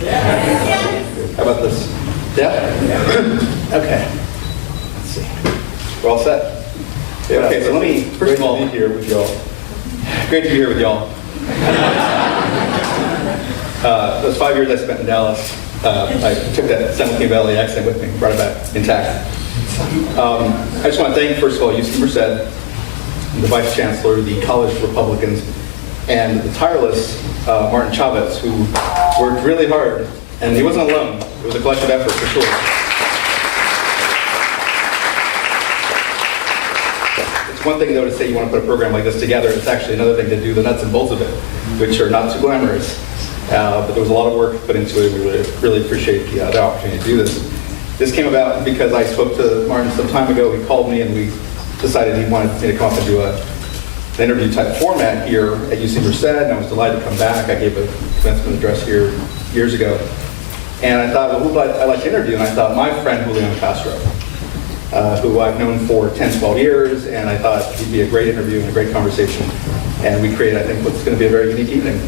How about this? Yeah? Okay. Let's see. We're all set? Okay, so let me, first of all, Great to be here with y'all. Great to be here with y'all. Those 5 years I spent in Dallas, I took that San Joaquin Valley accent with me, brought it back intact. I just want to thank, first of all, UC Merced, the Vice Chancellor, the College Republicans, and the tireless Martin Chavez, who worked really hard. And he wasn't alone. It was a collective effort, for sure. It's one thing, though, to say you want to put a program like this together. It's actually another thing to do the nuts and bolts of it, which are not too glamorous. But there was a lot of work put into it. We really appreciate the opportunity to do this. This came about because I spoke to Martin some time ago. He called me, and we decided he wanted me to come up and do an interview type format here at UC Merced, and I was delighted to come back. I gave a commencement address here years ago. And I thought, well, who would I like to interview? And I thought, my friend Julian Castro, who I've known for 10, 12 years, and I thought he'd be a great interview and a great conversation. And we created, I think, what's going to be a very unique evening.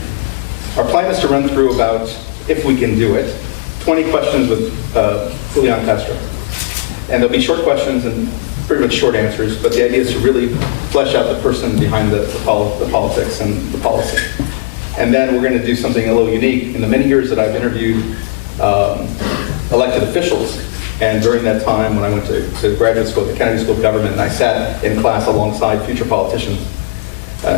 Our plan is to run through about, if we can do it, 20 questions with Julian Castro. And there'll be short questions and pretty much short answers, but the idea is to really flesh out the person behind the politics and the policy. And then we're going to do something a little unique. In the many years that I've interviewed elected officials, and during that time when I went to graduate school at the Kennedy School of Government, and I sat in class alongside future politicians,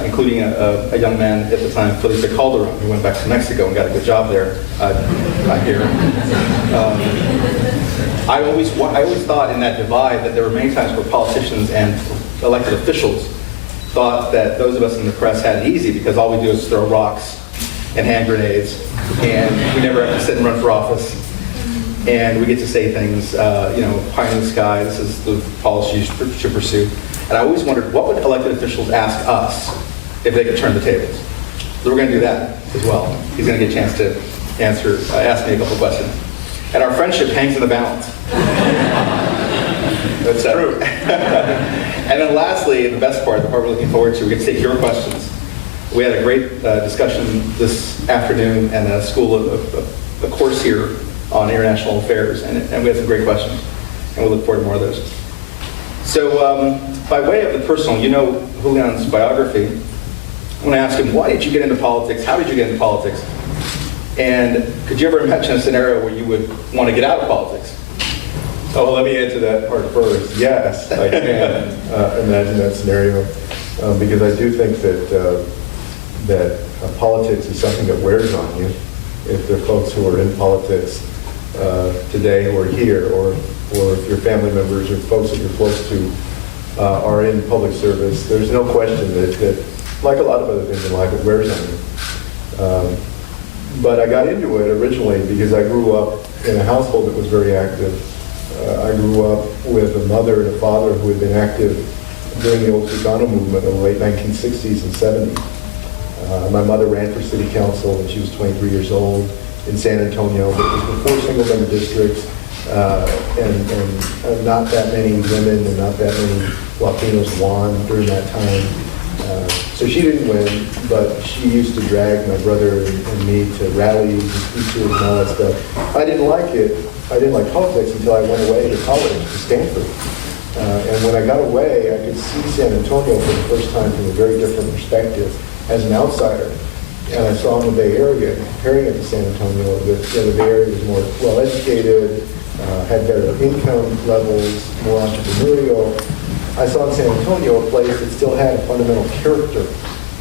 including a young man at the time, Felipe Calderon, who went back to Mexico and got a good job there, I hear. I always thought in that divide that there were many times where politicians and elected officials thought that those of us in the press had it easy because all we do is throw rocks and hand grenades, and we never have to sit and run for office. And we get to say things, pie in the sky, this is the policy you should pursue. And I always wondered, what would elected officials ask us if they could turn the tables? So we're going to do that as well. He's going to get a chance to ask me a couple questions. And our friendship hangs in the balance. That's true. And then lastly, the best part, the part we're looking forward to, we get to take your questions. We had a great discussion this afternoon and a course here on international affairs, and we had some great questions, and we look forward to more of those. So by way of the personal, you know Julian's biography. I want to ask him, why did you get into politics? How did you get into politics? And could you ever imagine a scenario where you would want to get out of politics? Oh, well, let me answer that part first. Yes, I can imagine that scenario, because I do think that politics is something that wears on you. If there are folks who are in politics today who are here, or if your family members or folks that you're close to are in public service, there's no question that like a lot of other things in life, it wears on you. But I got into it originally because I grew up in a household that was very active. I grew up with a mother and a father who had been active during the old Chicano movement of the late 1960s and 70s. My mother ran for city council when she was 23 years old in San Antonio, but it was before single-member districts, and not that many women and not that many Latinos won during that time. So she didn't win, but she used to drag my brother and me to rallies and speeches and all that stuff. I didn't like it. I didn't like politics until I went away to college, to Stanford. And when I got away, I could see San Antonio for the first time from a very different perspective as an outsider. And I saw in the Bay Area, comparing it to San Antonio, that the Bay Area was more well-educated, had better income levels, more entrepreneurial. I saw in San Antonio a place that still had a fundamental character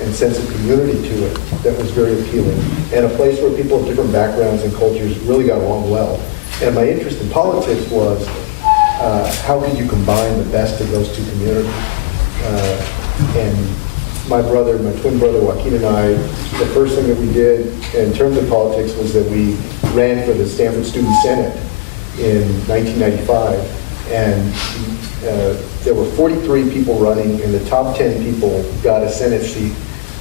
and sense of community to it that was very appealing, and a place where people of different backgrounds and cultures really got along well. And my interest in politics was how could you combine the best of those two communities? And my twin brother Joaquin and I, the first thing that we did in terms of politics was that we ran for the Stanford Student Senate in 1995. And there were 43 people running, and the top 10 people got a Senate seat.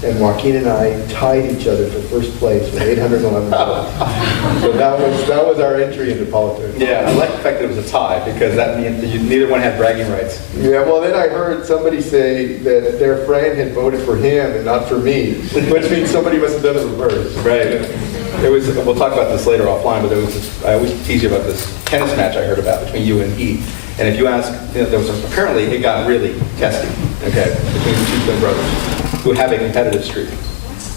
And Joaquin and I tied each other for first place with 811 votes. So that was our entry into politics. Yeah, I like the fact that it was a tie, because that means that neither one had bragging rights. Yeah, well, then I heard somebody say that their friend had voted for him and not for me, which means somebody must have done the reverse. Right. we'll talk about this later offline, but I always tease you about this tennis match I heard about between you and he. And if you ask, apparently it got really testy, okay, between the two twin brothers who have a competitive streak.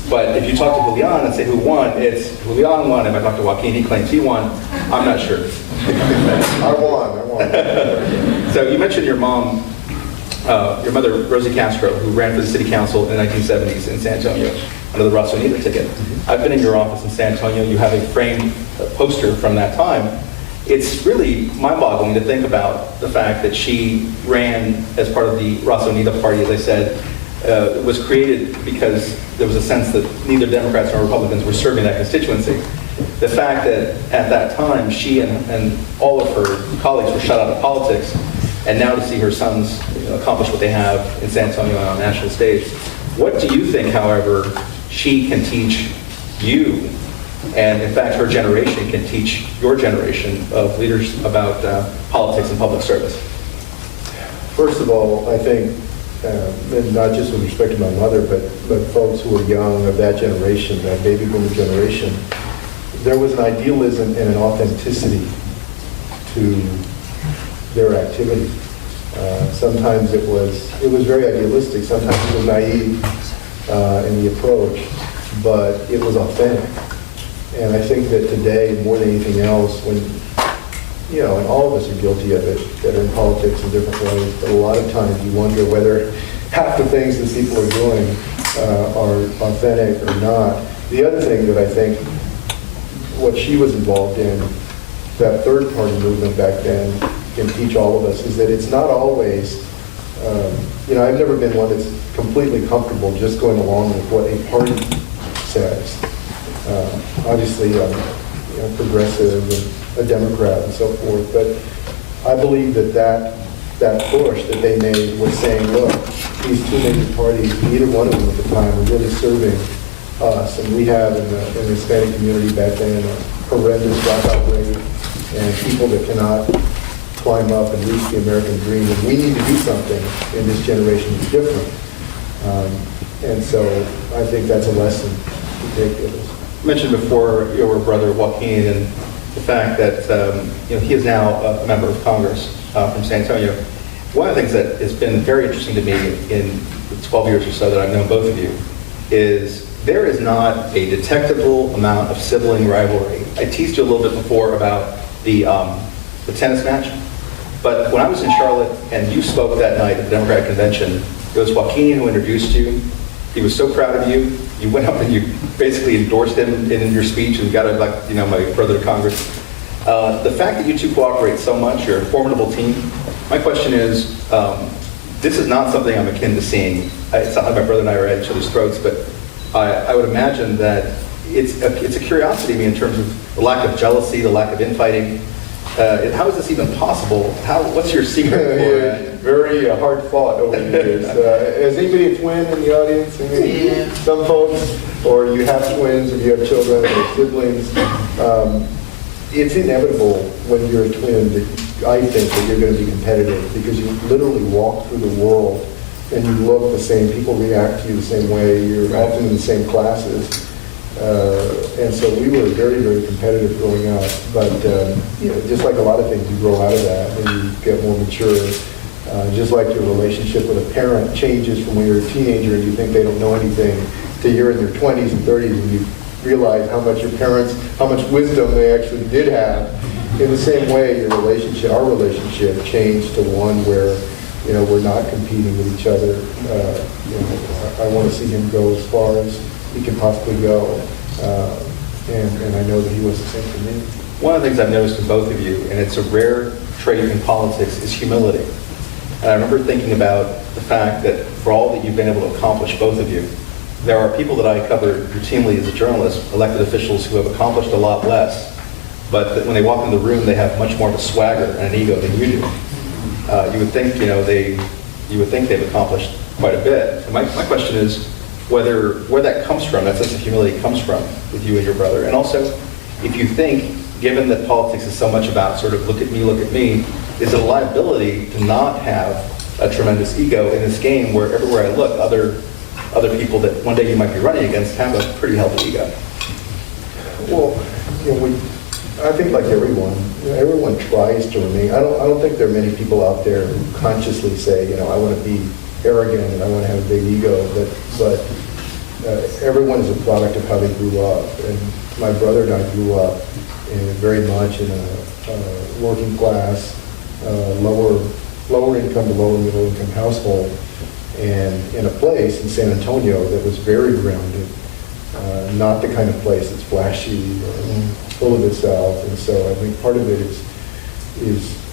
But if you talk to Julian and say who won, it's Julian won. If I talk to Joaquin, he claims he won. I'm not sure. I won. So you mentioned your mom, your mother, Rosie Castro, who ran for the city council in the 1970s in San Antonio under the Racionita ticket. I've been in your office in San Antonio. You have a framed poster from that time. It's really mind-boggling to think about the fact that she ran as part of the Racionita party, as I said. It was created because there was a sense that neither Democrats nor Republicans were serving that constituency. The fact that at that time she and all of her colleagues were shut out of politics, and now to see her sons accomplish what they have in San Antonio on a national stage. What do you think, however, she can teach you, and in fact her generation can teach your generation of leaders about politics and public service? First of all, I think, and not just with respect to my mother, but folks who are young of that generation, that baby boomer generation, there was an idealism and an authenticity to their activity. Sometimes it was very idealistic, sometimes it was naive in the approach, but it was authentic. And I think that today, more than anything else, when, and all of us are guilty of it, that are in politics in different ways, but a lot of times you wonder whether half the things that people are doing are authentic or not. The other thing that I think, what she was involved in, that third party movement back then, can teach all of us, is that it's not always, I've never been one that's completely comfortable just going along with what a party says. Obviously, I'm progressive and a Democrat and so forth, but I believe that push that they made was saying, look, these two major parties, neither one of them at the time were really serving us, and we have in the Hispanic community back then a horrendous dropout rate and people that cannot climb up and reach the American dream, and we need to do something in this generation that's different. And so I think that's a lesson to take with us. You mentioned before your brother Joaquin and the fact that he is now a member of Congress from San Antonio. One of the things that has been very interesting to me in the 12 years or so that I've known both of you is there is not a detectable amount of sibling rivalry. I teased you a little bit before about the tennis match, but when I was in Charlotte and you spoke that night at the Democratic Convention, it was Joaquin who introduced you. He was so proud of you. You went up and you basically endorsed him in your speech and got my brother to Congress. The fact that you two cooperate so much, you're a formidable team. My question is, this is not something I'm akin to seeing. It's not like my brother and I are at each other's throats, but I would imagine that it's a curiosity to me in terms of the lack of jealousy, the lack of infighting. How is this even possible? What's your secret for it? Very hard fought over the years. Is anybody a twin in the audience? Yeah. Some folks, or you have twins, or you have children, or siblings. It's inevitable when you're a twin that I think that you're going to be competitive because you literally walk through the world and you look the same. People react to you the same way. You're often in the same classes. And so we were very, very competitive growing up. But, just like a lot of things, you grow out of that and you get more mature. Just like your relationship with a parent changes from when you're a teenager and you think they don't know anything to you're in your 20s and 30s and you realize how much your parents, how much wisdom they actually did have. In the same way, our relationship changed to one where, we're not competing with each other. I want to see him go as far as he can possibly go. And I know that he was the same for me. One of the things I've noticed in both of you, and it's a rare trait in politics, is humility. And I remember thinking about the fact that for all that you've been able to accomplish, both of you, there are people that I cover routinely as a journalist, elected officials who have accomplished a lot less, but that when they walk in the room, they have much more of a swagger and an ego than you do. You would think, they've accomplished quite a bit. And my question is where that comes from, that sense of humility comes from with you and your brother. And also, if you think, given that politics is so much about sort of look at me, is it a liability to not have a tremendous ego in this game where everywhere I look, other people that one day you might be running against have a pretty healthy ego? Well, I think like everyone, everyone tries to remain. I don't think there are many people out there who consciously say, I want to be arrogant and I want to have a big ego. But everyone is a product of how they grew up. And my brother and I grew up very much in a working class, lower income to lower middle income household, and in a place in San Antonio that was very grounded. Not the kind of place that's flashy or full of itself. And so I think part of it is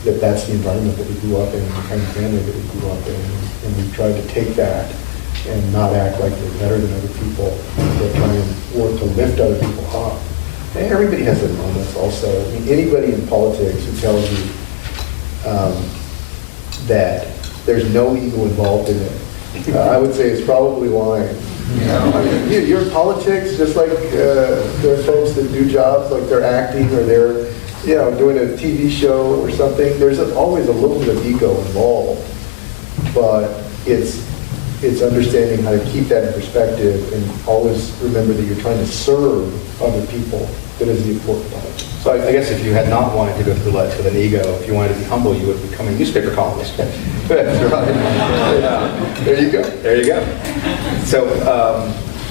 that's the environment that we grew up in, the kind of family that we grew up in. And we tried to take that and not act like we're better than other people, but try and work to lift other people up. And everybody has their moments also. I mean, anybody in politics who tells you that there's no ego involved in it, I would say is probably lying. I mean, you're in politics just like there are folks that do jobs like they're acting or they're, doing a TV show or something. There's always a little bit of ego involved, but it's understanding how to keep that in perspective and always remember that you're trying to serve other people that is the important part. So I guess if you had not wanted to go through life with an ego, if you wanted to be humble, you would become a newspaper columnist. That's right. There you go. There you go. So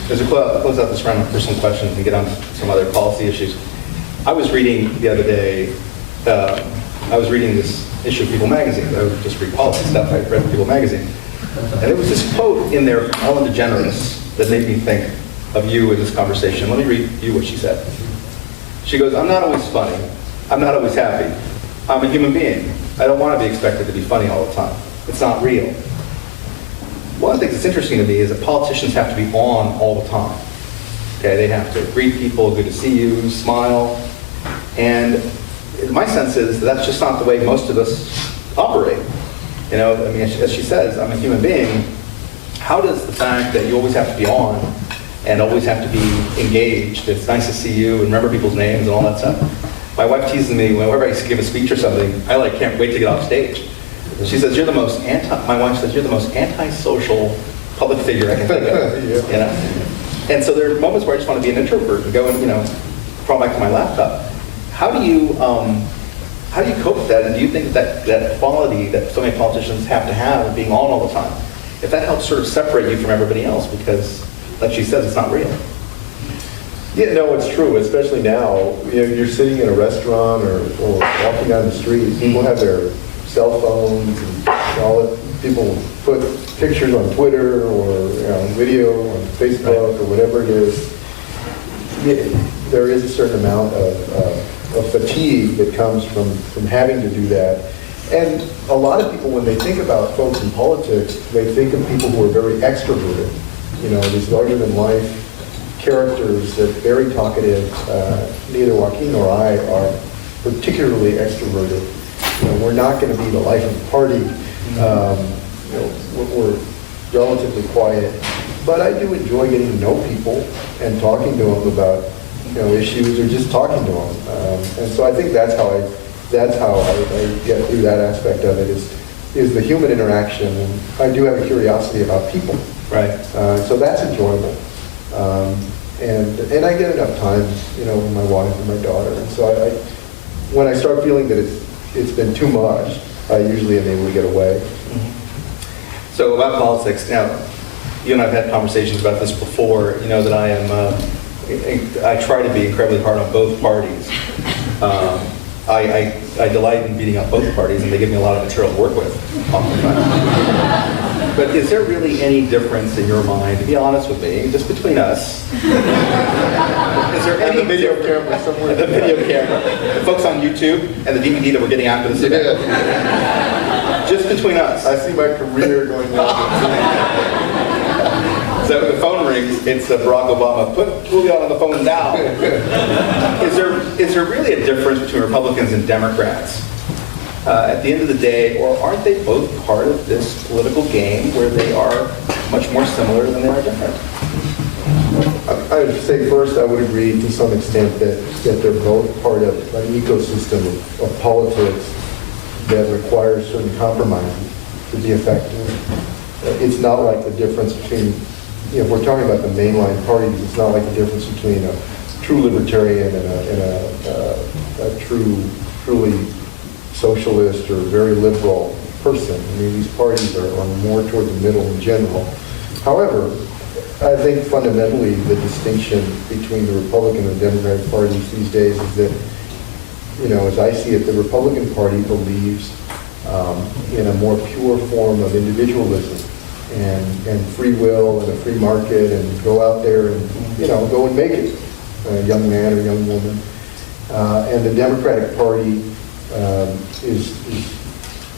as we close out this round of personal questions and get on to some other policy issues, I was reading the other day, I was reading this issue of People magazine. I would just read policy stuff. I read People magazine. And there was this quote in there from Ellen DeGeneres that made me think of you in this conversation. Let me read you what she said. She goes, "I'm not always funny. I'm not always happy. I'm a human being. I don't want to be expected to be funny all the time. It's not real." One of the things that's interesting to me is that politicians have to be on all the time. Okay, they have to greet people, good to see you, smile. And my sense is that that's just not the way most of us operate. As she says, I'm a human being. How does the fact that you always have to be on and always have to be engaged, it's nice to see you and remember people's names and all that stuff. My wife teases me whenever I give a speech or something, I can't wait to get off stage. She says, my wife says, you're the most antisocial public figure I can think of. Yeah. And so there are moments where I just want to be an introvert and go and, crawl back to my laptop. How do you cope with that? And do you think that quality that so many politicians have to have of being on all the time, if that helps sort of separate you from everybody else because, like she says, it's not real? Yeah, no, it's true, especially now. You're sitting in a restaurant or walking down the street, people have their cell phones and all that. People put pictures on Twitter or video on Facebook or whatever it is. There is a certain amount of fatigue that comes from having to do that. And a lot of people, when they think about folks in politics, they think of people who are very extroverted. These larger-than-life characters that are very talkative. Neither Joaquin nor I are particularly extroverted. We're not going to be the life of the party. We're relatively quiet. But I do enjoy getting to know people and talking to them about issues or just talking to them. And so I think that's how I get through that aspect of it is the human interaction. And I do have a curiosity about people. Right. So that's enjoyable. And I get enough time, with my wife and my daughter. And so when I start feeling that it's been too much, I usually am able to get away. Mm-hmm. So about politics, now, you and I have had conversations about this before. You know that I try to be incredibly hard on both parties. I delight in beating up both parties, and they give me a lot of material to work with oftentimes. But is there really any difference in your mind, to be honest with me, just between us? Is there any video camera somewhere? The video camera. The folks on YouTube and the DVD that we're getting after this event. Just between us. I see my career going down. So the phone rings, it's Barack Obama. Put Julian on the phone now. Is there really a difference between Republicans and Democrats? At the end of the day, or aren't they both part of this political game where they are much more similar than they are different? I would say first I would agree to some extent that they're both part of an ecosystem of politics that requires certain compromises to be effective. It's not like the difference between, if we're talking about the mainline parties, it's not like the difference between a true libertarian and a truly socialist or very liberal person. I mean, these parties are more toward the middle in general. However, I think fundamentally the distinction between the Republican and Democratic parties these days is that, as I see it, the Republican Party believes in a more pure form of individualism and free will and a free market, and go out there and, go and make it, a young man or young woman. And the Democratic Party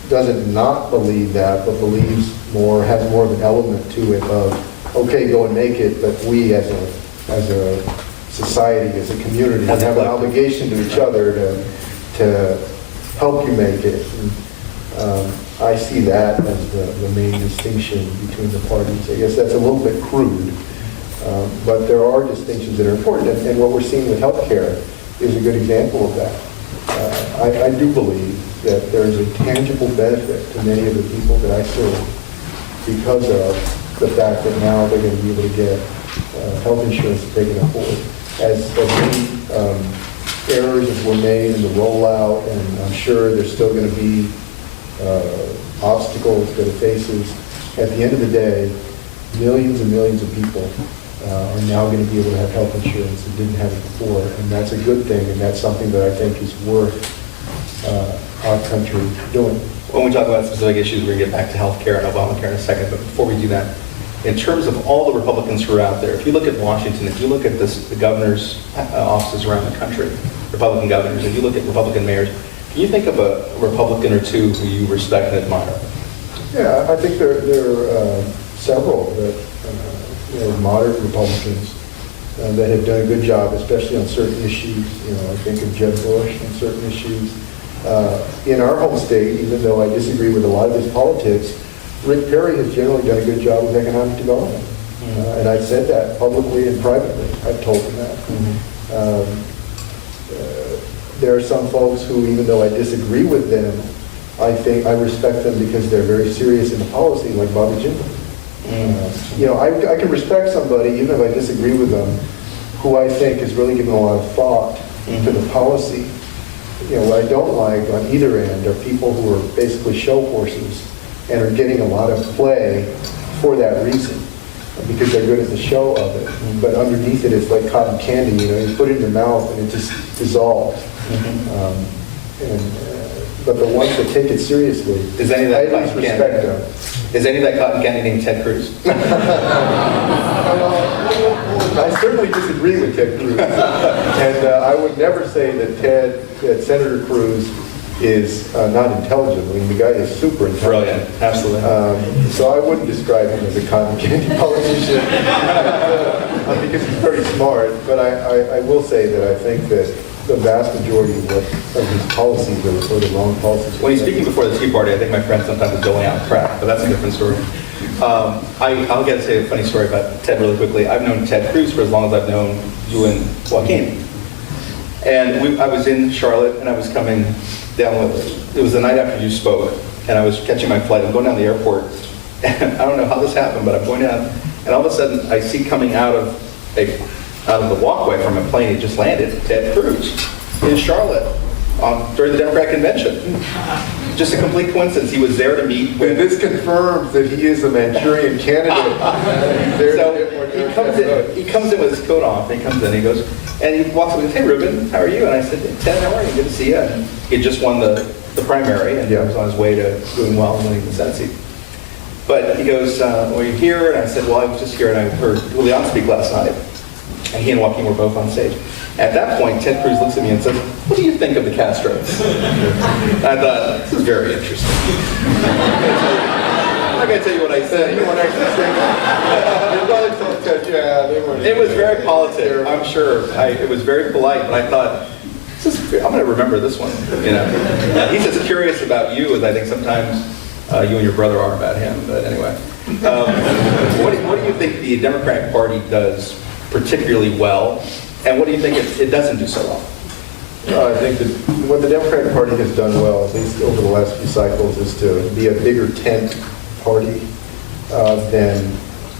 doesn't not believe that, but believes has more of an element to it of, okay, go and make it, but we as a society, as a community, have an obligation to each other to help you make it. And, I see that as the main distinction between the parties. I guess that's a little bit crude, but there are distinctions that are important, and what we're seeing with healthcare is a good example of that. I do believe that there is a tangible benefit to many of the people that I serve because of the fact that now they're going to be able to get health insurance that they can afford. As many errors as were made in the rollout, and I'm sure there's still going to be obstacles that it faces, at the end of the day, millions and millions of people are now going to be able to have health insurance that didn't have it before, and that's a good thing, and that's something that I think is worth our country doing. When we talk about specific issues, we're going to get back to healthcare and Obamacare in a second, but before we do that, in terms of all the Republicans who are out there, if you look at Washington, if you look at the governor's offices around the country, Republican governors, if you look at Republican mayors, can you think of a Republican or two who you respect and admire? Yeah, I think there are several that moderate Republicans that have done a good job, especially on certain issues. I think of Jeb Bush on certain issues. In our home state, even though I disagree with a lot of his politics, Rick Perry has generally done a good job with economic development. And I've said that publicly and privately. I've told him that. There are some folks who, even though I disagree with them, I think I respect them because they're very serious in the policy, like Bobby Jindal. I can respect somebody, even if I disagree with them, who I think has really given a lot of thought to the policy. What I don't like on either end are people who are basically show horses and are getting a lot of play for that reason, because they're good at the show of it. But underneath it, it's like cotton candy. You put it in your mouth and it just dissolves. But the ones that take it seriously, I at least respect them. Is any of that cotton candy named Ted Cruz? I certainly disagree with Ted Cruz. And I would never say that Senator Cruz is not intelligent. I mean, the guy is super intelligent. Brilliant, absolutely. So I wouldn't describe him as a cotton candy politician because he's very smart. But I will say that I think that the vast majority of his policies are sort of wrong policies. When he's speaking before the Tea Party, I think my friend sometimes is doling out crack, but that's a different story. I'll get to say a funny story about Ted really quickly. I've known Ted Cruz for as long as I've known you and Joaquin. And I was in Charlotte, and I was coming down it was the night after you spoke, and I was catching my flight. I'm going down the airport, and I don't know how this happened, but I'm going down, and all of a sudden I see coming out of the walkway from a plane, he just landed, Ted Cruz in Charlotte during the Democratic convention. Just a complete coincidence. He was there to meet with... And this confirms that he is a Manchurian candidate. So he comes in with his coat off, and he comes in, and he goes, and he walks up and goes, "Hey, Ruben, how are you?" And I said, "Ted, how are you? Good to see you." And he had just won the primary, and he was on his way to doing well and winning the Senate seat. But he goes, "Well, you're here?" And I said, "Well, I was just here, and I heard Julian speak last night." And he and Joaquin were both on stage. At that point, Ted Cruz looks at me and says, "What do you think of the Castros?" And I thought, this is very interesting. I'm not going to tell you what I said. It was very politic, I'm sure. It was very polite, but I thought, I'm going to remember this one. He's as curious about you as I think sometimes you and your brother are about him. But anyway, what do you think the Democratic Party does particularly well, and what do you think it doesn't do so well? I think that what the Democratic Party has done well, at least over the last few cycles, is to be a bigger tent party than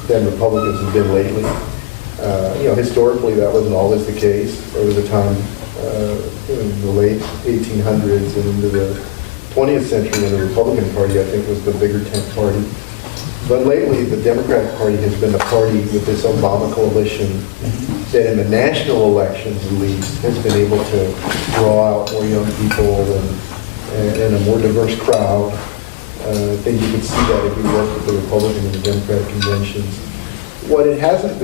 Republicans have been lately. Historically, that wasn't always the case. There was a time in the late 1800s and into the 20th century when the Republican Party, I think, was the bigger tent party. But lately, the Democratic Party has been the party with this Obama coalition that in the national elections, at least, has been able to draw out more young people and a more diverse crowd. I think you can see that if you work with the Republican and the Democratic conventions. What it hasn't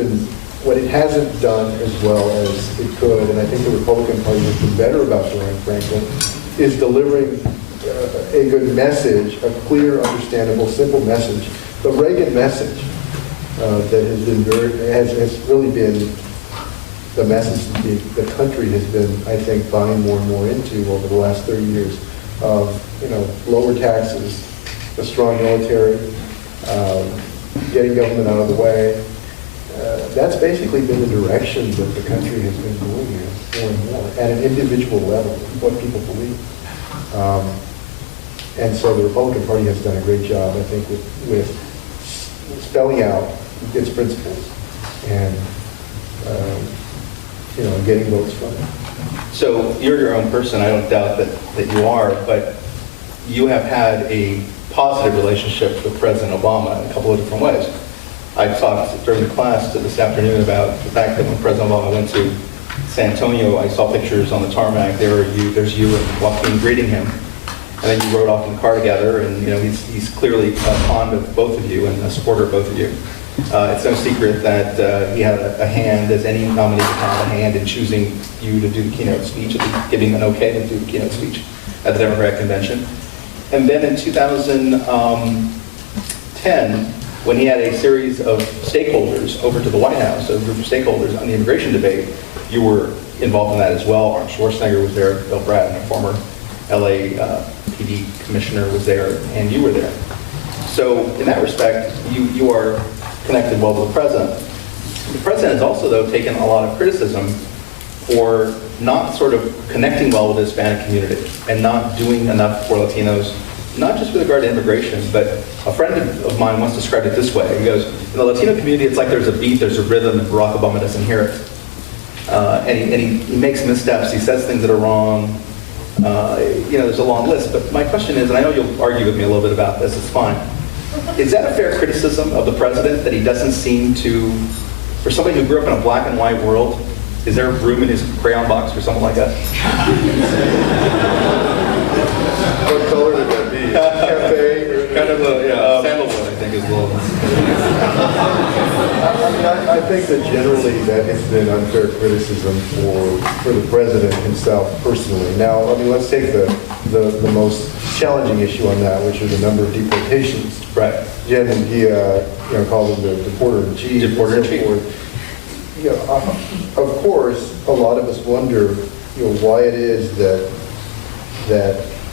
done as well as it could, and I think the Republican Party has been better about doing, frankly, is delivering a good message, a clear, understandable, simple message. The Reagan message that has been has really been the message that the country has been, I think, buying more and more into over the last 30 years of, lower taxes, a strong military, getting government out of the way. That's basically been the direction that the country has been going in more and more at an individual level, what people believe. And so the Republican Party has done a great job, I think, with spelling out its principles and getting votes from it. So you're your own person, I don't doubt that you are, but you have had a positive relationship with President Obama in a couple of different ways. I talked during the class this afternoon about the fact that when President Obama went to San Antonio, I saw pictures on the tarmac. There's you and Joaquin greeting him. And then you rode off in the car together, and he's clearly fond of both of you and a supporter of both of you. It's no secret that he had a hand, as any nominee would have a hand in choosing you to do the keynote speech, giving an okay to do the keynote speech at the Democratic Convention. And then in 2010, when he had a series of stakeholders over to the White House, a group of stakeholders on the immigration debate, you were involved in that as well. Arnold Schwarzenegger was there, Bill Bratton, a former LAPD commissioner, was there, and you were there. So in that respect, you are connected well to the president. The president has also, though, taken a lot of criticism for not sort of connecting well with the Hispanic community and not doing enough for Latinos, not just with regard to immigration, but a friend of mine once described it this way. He goes, in the Latino community, it's like there's a beat, there's a rhythm, and Barack Obama doesn't hear it. And he makes missteps, he says things that are wrong. There's a long list. But my question is, and I know you'll argue with me a little bit about this, it's fine. Is that a fair criticism of the president, that he doesn't seem to, for somebody who grew up in a black and white world, is there room in his crayon box for someone like us? What color would that be? Cafe? Kind of sandalwood, I think, is a little. I think that generally that has been unfair criticism for the president himself personally. Now, let's take the most challenging issue on that, which is the number of deportations. Right. Jen Munguia, called him the deporter-in-chief. Deporter-in-chief. Of course, a lot of us wonder, why it is that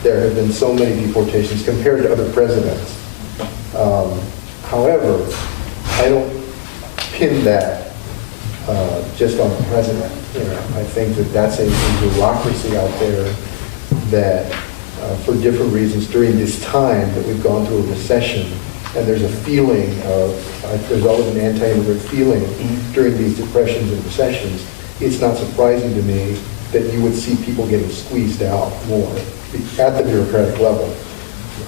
there have been so many deportations compared to other presidents. However, I don't pin that just on the president. I think that that's a bureaucracy out there that, for different reasons, during this time that we've gone through a recession, and there's a feeling of, there's always an anti-immigrant feeling during these depressions and recessions. It's not surprising to me that you would see people getting squeezed out more at the bureaucratic level.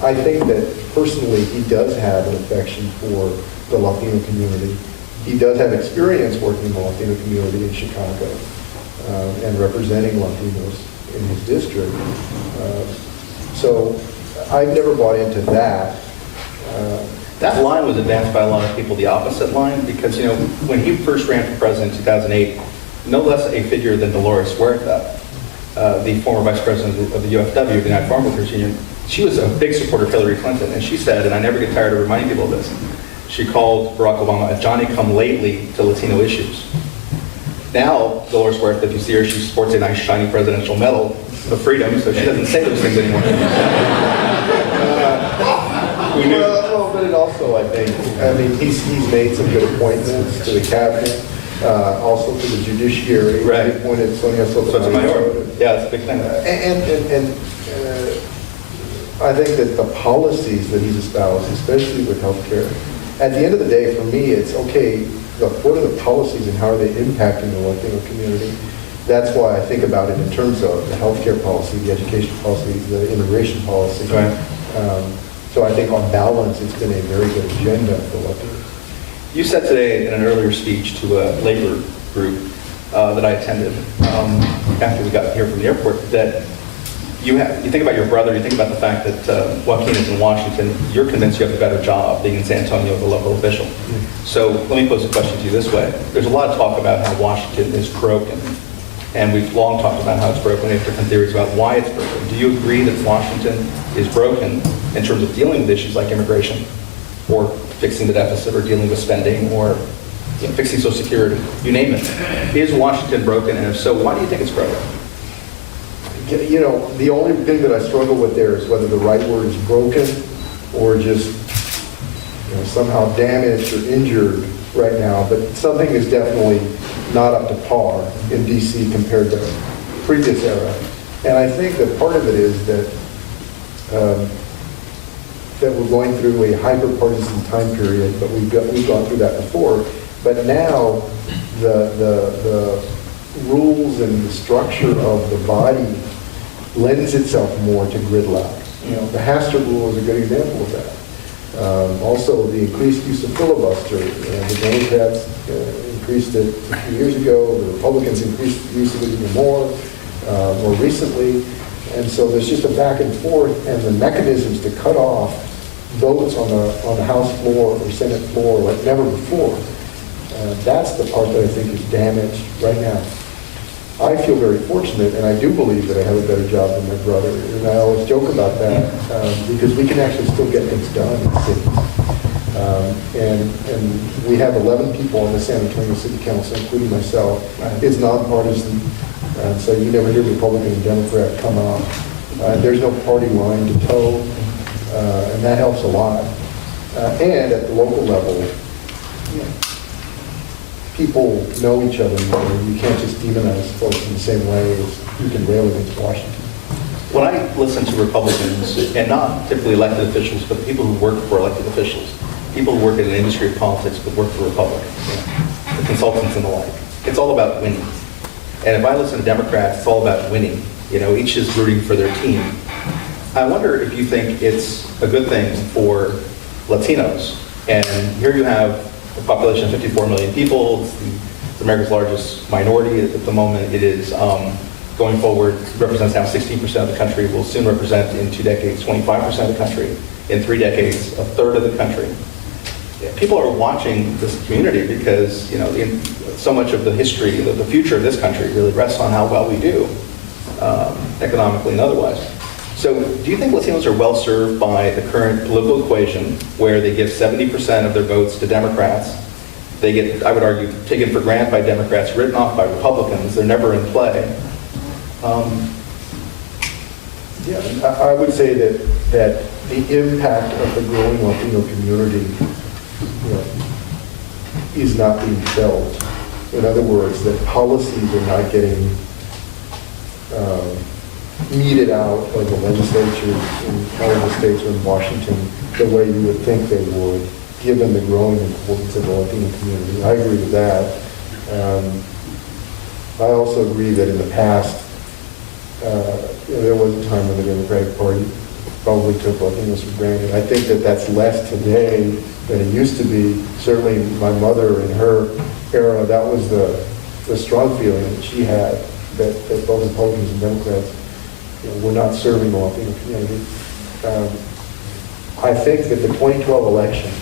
I think that personally he does have an affection for the Latino community. He does have experience working in the Latino community in Chicago and representing Latinos in his district. So I've never bought into that. That line was advanced by a lot of people, the opposite line, because when he first ran for president in 2008, no less a figure than Dolores Huerta, the former vice president of the UFW, the United Farm Workers Union, she was a big supporter of Hillary Clinton, and she said, and I never get tired of reminding people of this, she called Barack Obama a Johnny-come-lately to Latino issues. Now, Dolores Huerta, if you see her, she sports a nice shiny presidential medal of freedom, so she doesn't say those things anymore. Well, but it also, I think, he's made some good appointments to the cabinet, also to the judiciary. Right. He appointed Sonia Sotomayor. Yeah, it's a big thing. And I think that the policies that he's espoused, especially with healthcare, at the end of the day, for me, it's okay, what are the policies and how are they impacting the Latino community? That's why I think about it in terms of the healthcare policy, the education policy, the immigration policy. Right. So I think on balance, it's been a very good agenda for Latinos. You said today in an earlier speech to a labor group that I attended after we got here from the airport that you think about your brother, you think about the fact that Joaquin is in Washington, you're convinced you have a better job being in San Antonio as a local official. So let me pose a question to you this way. There's a lot of talk about how Washington is broken, and we've long talked about how it's broken. We have different theories about why it's broken. Do you agree that Washington is broken in terms of dealing with issues like immigration, or fixing the deficit, or dealing with spending, or fixing Social Security, you name it? Is Washington broken, and if so, why do you think it's broken? You know, the only thing that I struggle with there is whether the right word is broken or just somehow damaged or injured right now. But something is definitely not up to par in D.C. compared to previous era. And I think that part of it is that that we're going through a hyper-partisan time period, but we've gone through that before. But now the rules and the structure of the body lends itself more to gridlock. The Hastert rule is a good example of that. Also, the increased use of filibuster. The Democrats increased it a few years ago. The Republicans increased the use of it even more recently. And so there's just a back and forth, and the mechanisms to cut off votes on the House floor or Senate floor like never before. That's the part that I think is damaged right now. I feel very fortunate, and I do believe that I have a better job than my brother. And I always joke about that because we can actually still get things done in the city. And we have 11 people on the San Antonio City Council, including myself. Right. It's nonpartisan, so you never hear Republican and Democrat come out. There's no party line to toe, and that helps a lot. And at the local level, people know each other more. You can't just demonize folks in the same way as you can rail against Washington. When I listen to Republicans, and not typically elected officials, but people who work for elected officials, people who work in an industry of politics but work for Republicans, the consultants and the like, it's all about winning. And if I listen to Democrats, it's all about winning. Each is rooting for their team. I wonder if you think it's a good thing for Latinos. And here you have a population of 54 million people. It's America's largest minority at the moment. It is, going forward, represents now 16% of the country, will soon represent in 2 decades 25% of the country, in 3 decades a third of the country. People are watching this community because so much of the history, the future of this country really rests on how well we do, economically and otherwise. So do you think Latinos are well served by the current political equation where they give 70% of their votes to Democrats? They get, I would argue, taken for granted by Democrats, written off by Republicans. They're never in play. I would say that the impact of the growing Latino community is not being felt. In other words, that policies are not getting meted out of the legislatures in all of the states or in Washington the way you would think they would, given the growing importance of the Latino community. I agree with that. I also agree that in the past, there was a time when the Democratic Party probably took Latinos for granted. I think that that's less today than it used to be. Certainly my mother in her era, that was the strong feeling that she had, that both Republicans and Democrats were not serving the Latino community. I think that the 2012 election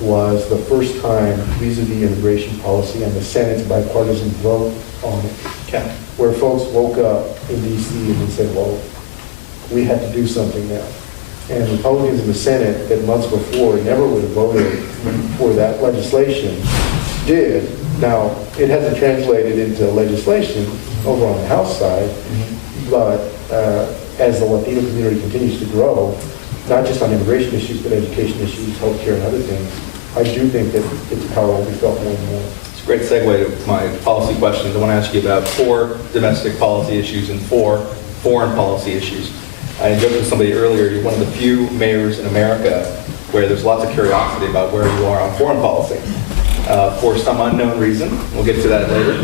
was the first time vis-a-vis immigration policy and the Senate's bipartisan vote on it, where folks woke up in D.C. and they said, well, we had to do something now. And Republicans in the Senate that months before never would have voted for that legislation did. Now, it hasn't translated into legislation over on the House side, but as the Latino community continues to grow, not just on immigration issues, but education issues, healthcare, and other things, I do think that its power will be felt more and more. It's a great segue to my policy questions. I want to ask you about 4 domestic policy issues and 4 foreign policy issues. I joked with somebody earlier, you're one of the few mayors in America where there's lots of curiosity about where you are on foreign policy. For some unknown reason, we'll get to that later,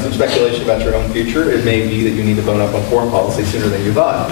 some speculation about your own future, it may be that you need to bone up on foreign policy sooner than you thought.